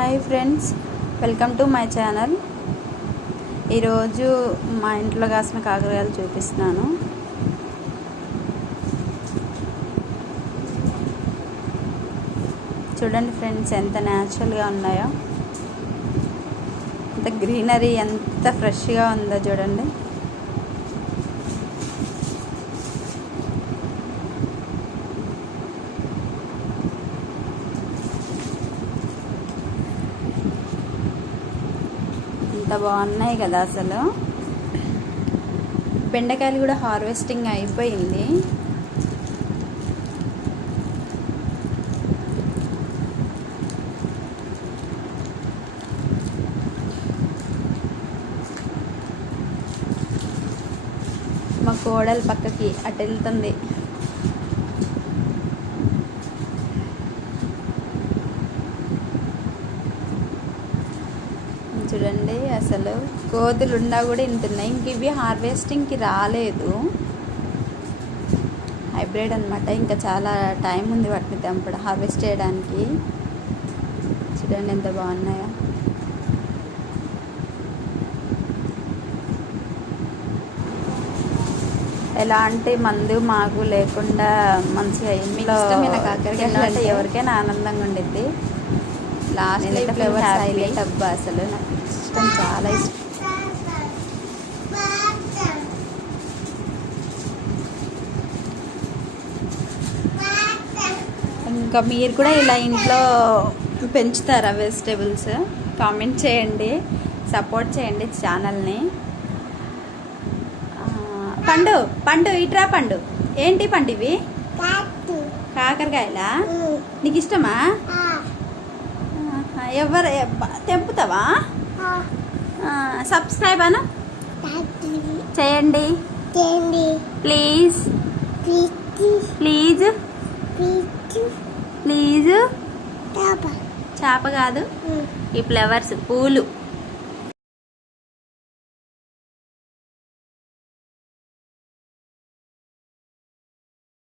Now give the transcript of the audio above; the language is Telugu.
Hi friends, welcome to my channel. ఈరోజు మా ఇంట్లో కాసిన కాకరకాయలు చూపిస్తున్నాను. చూడండి ఫ్రెండ్స్, ఎంత న్యాచురల్గా ఉన్నాయో, ఎంత గ్రీనరీ, ఎంత ఫ్రెష్గా ఉందో చూడండి. ఎంత బాగున్నాయి కదా అసలు. బెండకాయలు కూడా హార్వెస్టింగ్ అయిపోయింది. మా కోడలు పక్కకి అటు వెళ్తుంది. చూడండి, అసలు కోతులు ఉన్నా కూడా ఇంటున్నాయి. ఇంక ఇవి హార్వెస్టింగ్కి రాలేదు, హైబ్రిడ్ అనమాట. ఇంకా చాలా టైం ఉంది వాటిని తెంపడం, హార్వెస్ట్ చేయడానికి. చూడండి ఎంత బాగున్నాయో. ఎలాంటి మందు మాకు లేకుండా మంచిగా ఇంట్లో కాకరకాయలు ఎవరికైనా ఆనందంగా ఉండిద్ది. లాస్ట్ ఫ్లేవర్స్ హైలైట్ అబ్బా, అసలు నాకు ఇష్టం, చాలా ఇష్టం. ఇంకా మీరు కూడా ఇలా ఇంట్లో పెంచుతారా వెజిటేబుల్స్? కామెంట్ చేయండి, సపోర్ట్ చేయండి ఛానల్ని. పండు పండు ఇట్రా పండు. ఏంటి పండు ఇవి? కాకరకాయలా? నీకు ఇష్టమా? ఎవరు తెంపుతావా? సబ్స్క్రైబ్ అను చేయండి ప్లీజ్ ప్లీజ్ ప్లీజ్. చేప కాదు, ఈ ఫ్లవర్స్, పూలు.